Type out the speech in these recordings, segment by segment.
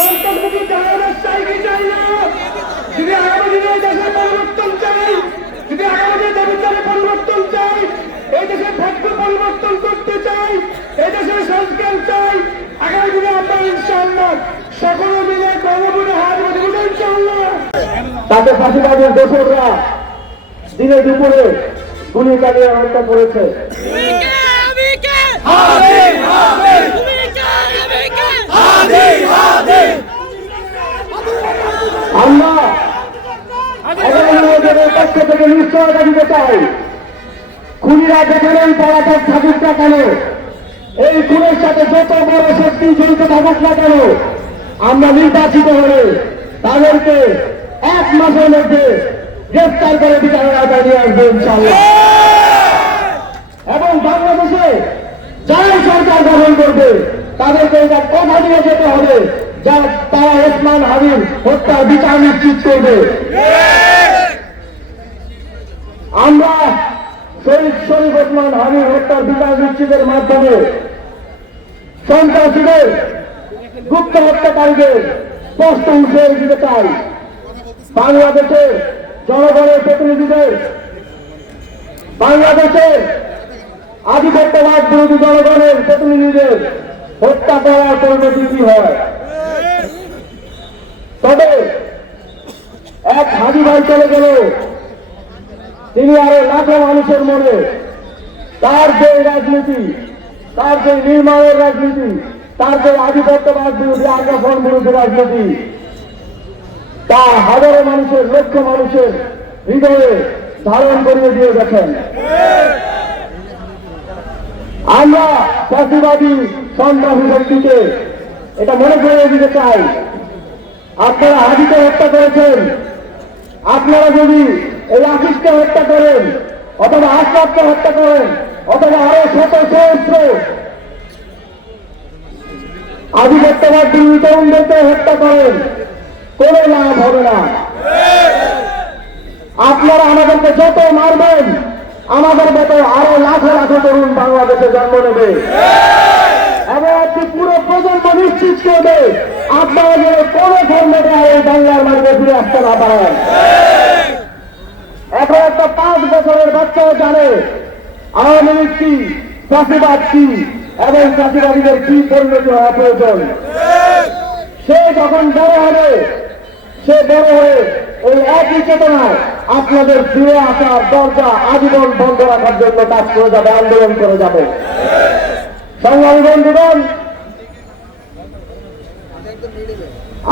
সন্ত্রাসবাদী চালানোর চাই কি চাই না? যদি আগামী দিনে দেশে পরিবর্তন চাই, যদি আগামী দিনে বিচারে পরিবর্তন চাই, এই দেশের ভাগ্য পরিবর্তন করতে চাই, এই দেশের সংস্কার চাই, আগামী দিনে আমরা ইনশাআল্লাহ সকলে মিলে গণভোটে হাত বাঁধব ইনশাআল্লাহ। তাকে ফাঁসিবাদের দোসররা দিনে দুপুরে গুলি চালিয়ে হত্যা করেছে। আমরা পক্ষ থেকে নিশ্চয়তা দিতে চাই, খুনিরা যেখানেই পলাতক থাকুক না কেন, এই খুনের সাথে যত বড় শক্তি জড়িত থাকুক না কেন, আমরা নির্বাচিত হলে তাদেরকে 1 মাসের মধ্যে গ্রেফতার করে বিচারের আওতায় নিয়ে আসবো ইনশাআল্লাহ। এবং বাংলাদেশে যারাই সরকার গঠন করবে তাদেরকে এটা কথা দিয়ে যেতে হবে যা তারা ওসমান হাবিব হত্যার বিচার নিশ্চিত করবে। আমরা শহীদ শরীফ ওসমান হাবিব হত্যার বিচার নিশ্চিতের মাধ্যমে সন্ত্রাসীদের গুপ্ত হত্যাকারীদের স্পষ্ট হুঁশিয়ারি দিতে চাই। বাংলাদেশের জনগণের প্রতিনিধিদের, বাংলাদেশের আধিপত্যবাদ বিরোধী জনগণের প্রতিনিধিদের হত্যা করার পরিণতি কি হয়? তবে এক হাজি ভাই চলে গেল, তিনি আরো লাখো মানুষের মনে তার যে রাজনীতি, তার যে নির্মাণের রাজনীতি, তার যে আধিপত্যবাদ বিরোধী আগ্রাসন বিরোধী রাজনীতি, তা হাজারো মানুষের, লক্ষ মানুষের হৃদয়ে ধারণ করিয়ে দিয়ে গেছেন। আমরা ফাঁসিবাদী সন্ত্রাসী শক্তিকে এটা মনে করিয়ে দিতে চাই, আপনারা হাজিকে হত্যা করেছেন, আপনারা যদি এই আশিসকে হত্যা করেন অথবা আশরাফকে হত্যা করেন অথবা আরো শত সহস্র আধিপত্যবাদ বিরোধী তরুণদেরকে হত্যা করেন, কোন লাভ হবে না। আপনারা আমাদেরকে যত মারবেন আমাদের মতো আরো লাখো লাখো তরুণ বাংলাদেশে জন্ম নেবে এবং একটি পুরো প্রজন্ম নিশ্চিত করবে আপনারা যেন কোন ধর্মটা এই বাংলার মাটিতে ফিরে আসতে না পারেন। এখন একটা 5 বছরের বাচ্চাও জানে আওয়ামী লীগ কি, ফাঁসিবাদ কি এবং ফাঁসিবাদীদের কি পরিণতি হওয়া প্রয়োজন। সে যখন বড় হবে, সে বড় হয়ে এই একই চেতনায় আপনাদের ফিরে আসার দরজা আজীবন বন্ধ রাখার জন্য কাজ করে যাবে, আন্দোলন করে যাবে। সংগ্রামী বন্ধুগণ,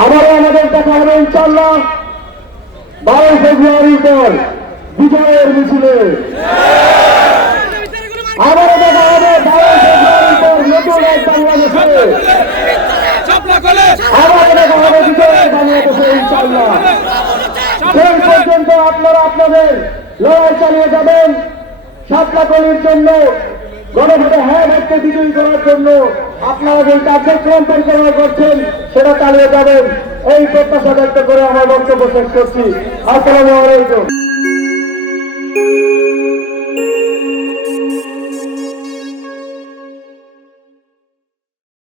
আবারও আমাদের দেখা হবে ইনশাআল্লাহ 12 ফেব্রুয়ারির পর বিজয়ের মিছিলে। আবারও দেখা হবে 12 ফেব্রুয়ারির পর নতুন এক বাংলাদেশে। আবারও দেখা হবে বিজয়ের বাংলাদেশে ইনশাআল্লাহ। সেই পর্যন্ত আপনারা আপনাদের লড়াই চালিয়ে যাবেন। সাতলাকলির জন্য, গণভোটে হ্যাঁ ভোটকে বিজয়ী করার জন্য আপনারা যে কার্যক্রম পরিচালনা করছেন সেটা চালিয়ে যাবেন, এই প্রত্যাশা ব্যক্ত করে আমার বক্তব্য শেষ করছি। আসসালামু আলাইকুম।